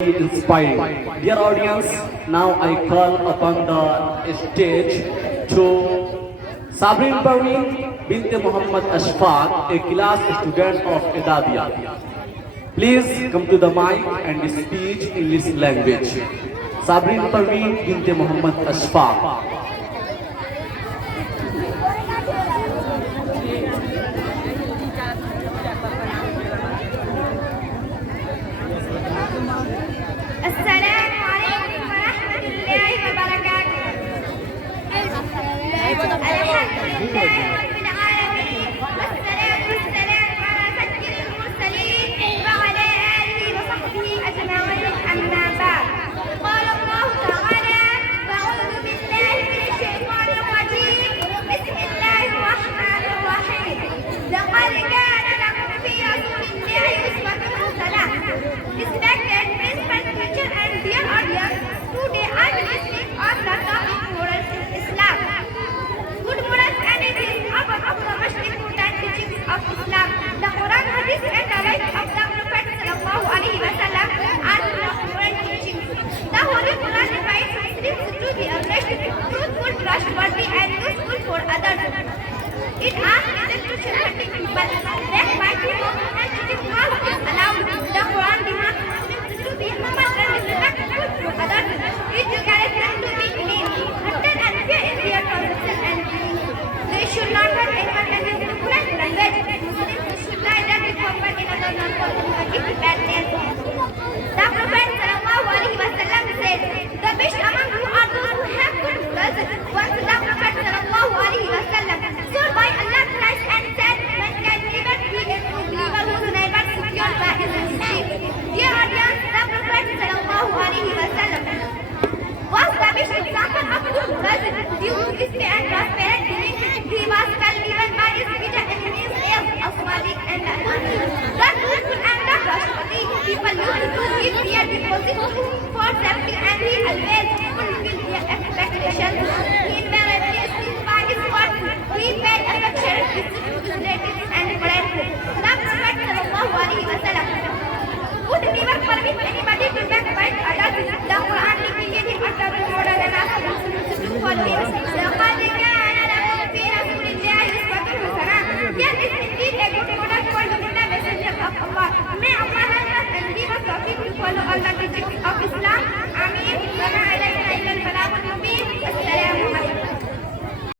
inspiring. Dear audience, now I call upon the stage to Sabrin Parveen bint Muhammad Ashfaq, a class student of Edabia. Please come to the mic and speak English language. Sabrin Parveen bint Muhammad Ashfaq. السلام عليكم ورحمة الله وبركاته. الحمد لله رب العالمين، والصلاة والسلام على سيد المرسلين وعلى آله وصحبه أجمعين، أما بعد. قال الله تعالى: أعوذ بالله من الشيطان الرجيم، بسم الله الرحمن الرحيم. لقد كان لكم في رسول الله أسوة حسنة. Respected principal teacher and dear audience, today I will speak on the topic morals in Islam. Good morals and ethics are one of the most important teachings of Islam. The Quran, Hadith and the life of the Prophet sallallahu alaihi wasallam are full of moral teachings. The Holy Quran invites Muslims to be honest, truthful, trustworthy and useful for others. It asks them to sympathetic people, backbite people and cheating all is allowed. The Quran demands Muslims to be humble and respectful to others. It encourages them to be clean, humble and fair in their conversation and dealings. They should not hurt anyone and use different language. Muslims should neither be compared in other non-positive bad names. The Prophet sallallahu alaihi wasallam said, "The best among you are those who have good morals." Once the Prophet sallallahu alaihi wasallam swore by Allah Christ and said, "Man can never be a true believer whose neighbor secure by his sheep." Dear audience, the Prophet sallallahu alaihi wasallam was the best example of good morals due to his pay and transparent living. He was well given by his leader in his age of Malik and the truthful and the trustworthy. People used to give their deposits for safety and he always fulfilled their expectations. He invariably stood by his word. He paid affectionate visits to his relatives and friends. The Prophet sallallahu alaihi wasallam would never permit anybody to backbite others. The Quran indicated him a double model and asked Muslims to follow him. لقد كان لكم في رسول الله أسوة حسنة. There is indeed a good model for you in the messenger of Allah. May Allah help us and give us tawfiq to follow all the teachings of Islam.